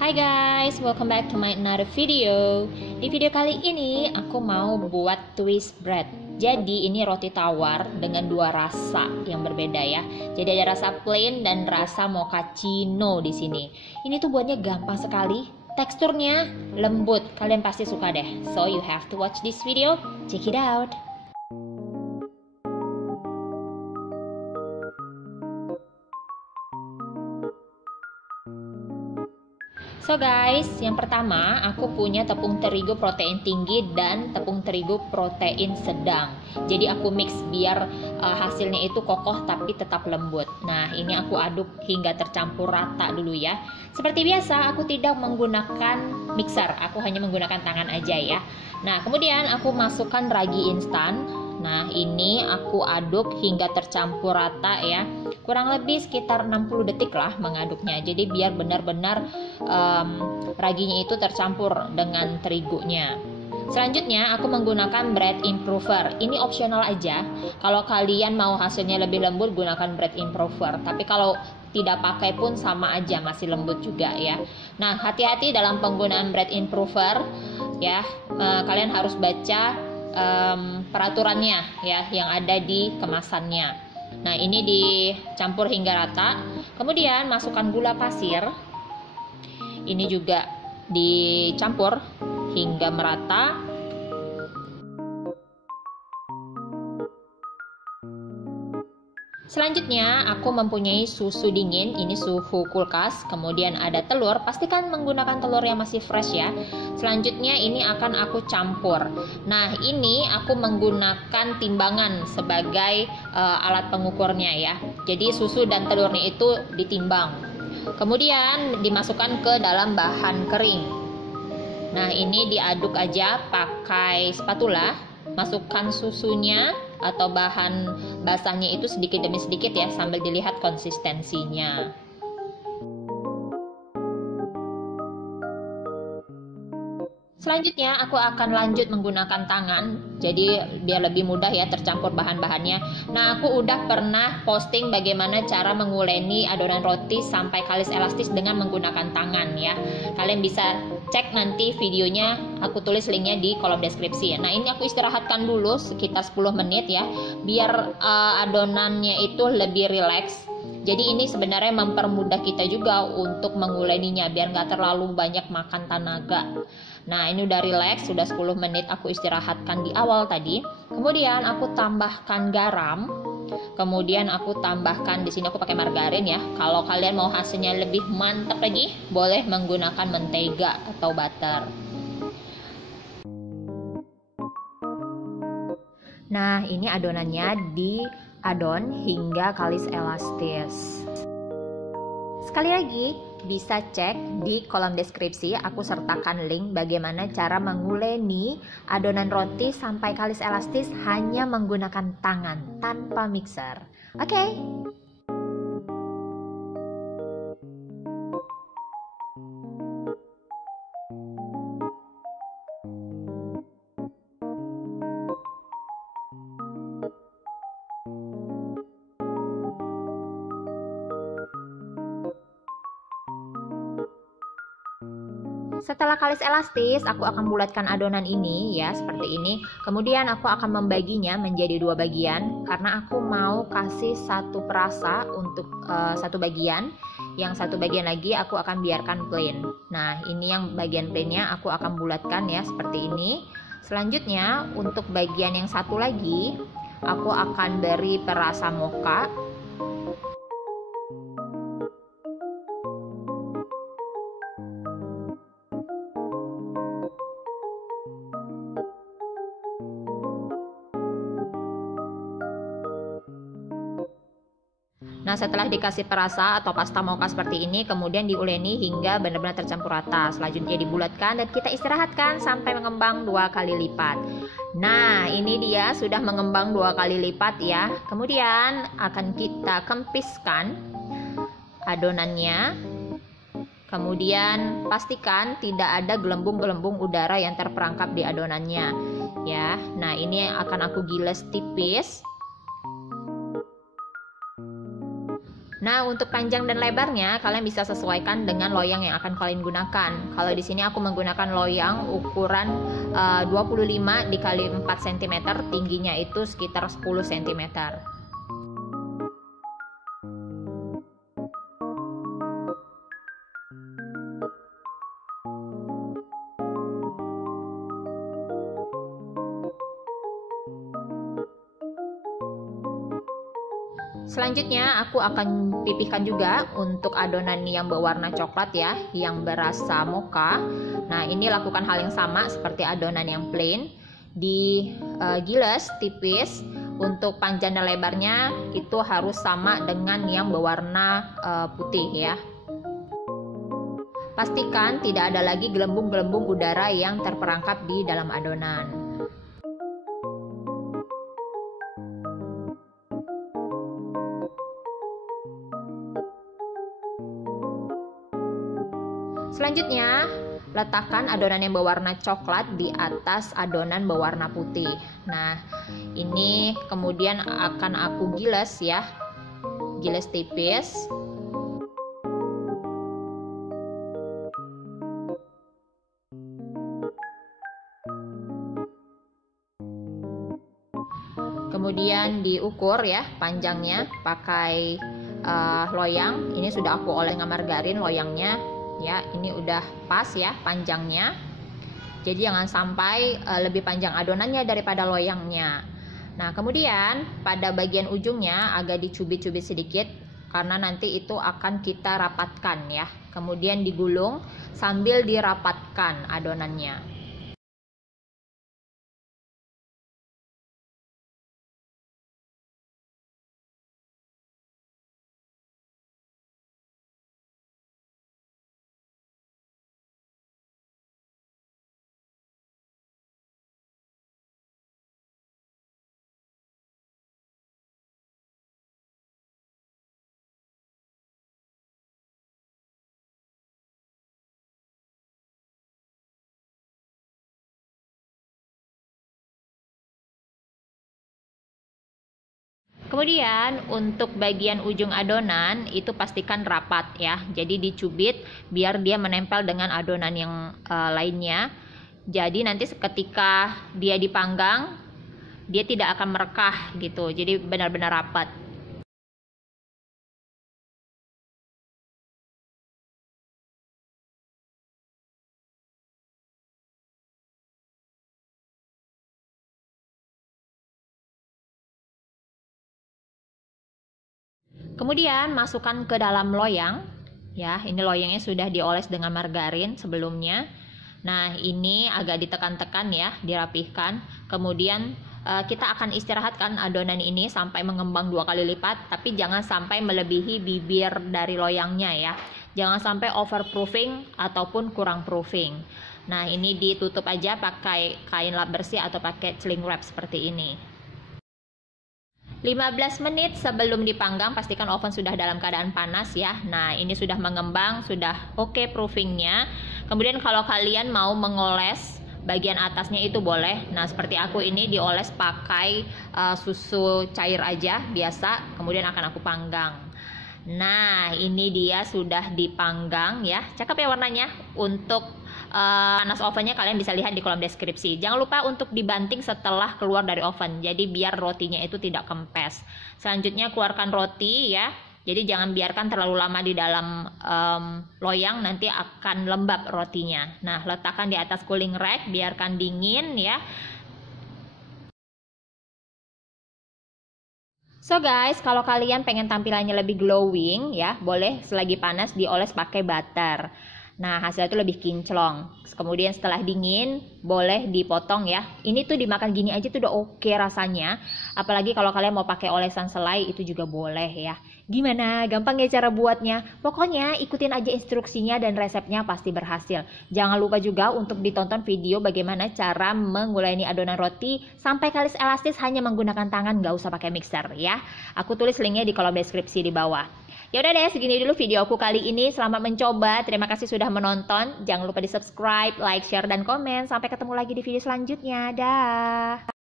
Hai guys, welcome back to my another video. Di video kali ini aku mau buat twist bread. Jadi ini roti tawar dengan dua rasa yang berbeda ya. Jadi ada rasa plain dan rasa mochaccino di sini. Ini tuh buatnya gampang sekali. Teksturnya lembut. Kalian pasti suka deh. So you have to watch this video. Check it out. So guys, yang pertama aku punya tepung terigu protein tinggi dan tepung terigu protein sedang. Jadi aku mix biar hasilnya itu kokoh tapi tetap lembut. Nah ini aku aduk hingga tercampur rata dulu ya. Seperti biasa aku tidak menggunakan mixer, aku hanya menggunakan tangan aja ya. Nah kemudian aku masukkan ragi instan. Nah ini aku aduk hingga tercampur rata ya. Kurang lebih sekitar 60 detik lah mengaduknya. Jadi biar benar-benar raginya itu tercampur dengan terigunya. Selanjutnya aku menggunakan bread improver. Ini opsional aja. Kalau kalian mau hasilnya lebih lembut gunakan bread improver. Tapi kalau tidak pakai pun sama aja masih lembut juga ya. Nah hati-hati dalam penggunaan bread improver ya. Kalian harus baca peraturannya ya yang ada di kemasannya. Nah ini dicampur hingga rata. Kemudian masukkan gula pasir. Ini juga dicampur hingga merata. Selanjutnya aku mempunyai susu dingin, ini suhu kulkas, kemudian ada telur, pastikan menggunakan telur yang masih fresh ya. Selanjutnya ini akan aku campur. Nah ini aku menggunakan timbangan sebagai alat pengukurnya ya. Jadi susu dan telurnya itu ditimbang. Kemudian dimasukkan ke dalam bahan kering. Nah ini diaduk aja pakai spatula. Masukkan susunya atau bahan basahnya itu sedikit demi sedikit ya sambil dilihat konsistensinya. Selanjutnya aku akan lanjut menggunakan tangan. Jadi biar lebih mudah ya tercampur bahan-bahannya. Nah aku udah pernah posting bagaimana cara menguleni adonan roti sampai kalis elastis dengan menggunakan tangan ya. Kalian bisa cek nanti videonya, aku tulis linknya di kolom deskripsi. Nah ini aku istirahatkan dulu sekitar 10 menit ya. Biar adonannya itu lebih rileks. Jadi ini sebenarnya mempermudah kita juga untuk menguleninya biar nggak terlalu banyak makan tenaga. Nah ini udah rileks, sudah 10 menit aku istirahatkan di awal tadi. Kemudian aku tambahkan garam. Kemudian aku tambahkan di sini aku pakai margarin ya. Kalau kalian mau hasilnya lebih mantap lagi, boleh menggunakan mentega atau butter. Nah ini adonannya diadon hingga kalis elastis. Sekali lagi bisa cek di kolom deskripsi, aku sertakan link bagaimana cara menguleni adonan roti sampai kalis elastis hanya menggunakan tangan tanpa mixer. Oke. Setelah kalis elastis, aku akan bulatkan adonan ini ya seperti ini. Kemudian aku akan membaginya menjadi dua bagian karena aku mau kasih satu perasa untuk satu bagian. Yang satu bagian lagi aku akan biarkan plain. Nah ini yang bagian plainnya aku akan bulatkan ya seperti ini. Selanjutnya untuk bagian yang satu lagi aku akan beri perasa mocha. Nah setelah dikasih perasa atau pasta mocha seperti ini, kemudian diuleni hingga benar-benar tercampur rata. Selanjutnya dibulatkan dan kita istirahatkan sampai mengembang 2 kali lipat. Nah ini dia sudah mengembang 2 kali lipat ya. Kemudian akan kita kempiskan adonannya. Kemudian pastikan tidak ada gelembung-gelembung udara yang terperangkap di adonannya ya. Nah ini akan aku giles tipis. Nah, untuk panjang dan lebarnya kalian bisa sesuaikan dengan loyang yang akan kalian gunakan. Kalau di sini aku menggunakan loyang ukuran 25 dikali 4 cm, tingginya itu sekitar 10 cm. Selanjutnya aku akan pipihkan juga untuk adonan yang berwarna coklat ya, yang berasa mocha. Nah, ini lakukan hal yang sama seperti adonan yang plain. Digiles tipis. Untuk panjang dan lebarnya itu harus sama dengan yang berwarna putih ya. Pastikan tidak ada lagi gelembung-gelembung udara yang terperangkap di dalam adonan. Selanjutnya, letakkan adonan yang berwarna coklat di atas adonan berwarna putih. Nah, ini kemudian akan aku giles ya. Giles tipis. Kemudian diukur ya panjangnya pakai loyang. Ini sudah aku oles dengan margarin loyangnya. Ya, ini udah pas ya panjangnya. Jadi jangan sampai lebih panjang adonannya daripada loyangnya. Nah, kemudian pada bagian ujungnya agak dicubit-cubit sedikit karena nanti itu akan kita rapatkan ya. Kemudian digulung sambil dirapatkan adonannya. Kemudian untuk bagian ujung adonan itu pastikan rapat ya. Jadi dicubit biar dia menempel dengan adonan yang lainnya. Jadi nanti ketika dia dipanggang dia tidak akan merekah gitu. Jadi benar-benar rapat. Kemudian masukkan ke dalam loyang ya. Ini loyangnya sudah dioles dengan margarin sebelumnya. Nah, ini agak ditekan-tekan ya, dirapihkan. Kemudian kita akan istirahatkan adonan ini sampai mengembang 2 kali lipat, tapi jangan sampai melebihi bibir dari loyangnya ya. Jangan sampai overproofing ataupun kurang proofing. Nah, ini ditutup aja pakai kain lap bersih atau pakai cling wrap seperti ini. 15 menit sebelum dipanggang pastikan oven sudah dalam keadaan panas ya. Nah, ini sudah mengembang, sudah oke proofingnya. Kemudian kalau kalian mau mengoles bagian atasnya itu boleh. Nah, seperti aku ini dioles pakai susu cair aja biasa. Kemudian akan aku panggang. Nah, ini dia sudah dipanggang ya. Cakep ya warnanya. Untuk panas ovennya kalian bisa lihat di kolom deskripsi. Jangan lupa untuk dibanting setelah keluar dari oven. Jadi biar rotinya itu tidak kempes. Selanjutnya keluarkan roti ya. Jadi jangan biarkan terlalu lama di dalam loyang, nanti akan lembab rotinya. Nah, letakkan di atas cooling rack, biarkan dingin ya. So guys, kalau kalian pengen tampilannya lebih glowing ya, boleh selagi panas dioles pakai butter. Nah, hasilnya itu lebih kinclong. Kemudian setelah dingin, boleh dipotong ya. Ini tuh dimakan gini aja tuh udah oke rasanya. Apalagi kalau kalian mau pakai olesan selai, itu juga boleh ya. Gimana? Gampang ya cara buatnya? Pokoknya ikutin aja instruksinya dan resepnya pasti berhasil. Jangan lupa juga untuk ditonton video bagaimana cara menguleni adonan roti sampai kalis elastis hanya menggunakan tangan, nggak usah pakai mixer ya. Aku tulis linknya di kolom deskripsi di bawah. Ya udah deh, segini dulu video aku kali ini. Selamat mencoba. Terima kasih sudah menonton. Jangan lupa di subscribe, like, share, dan komen. Sampai ketemu lagi di video selanjutnya. Dah.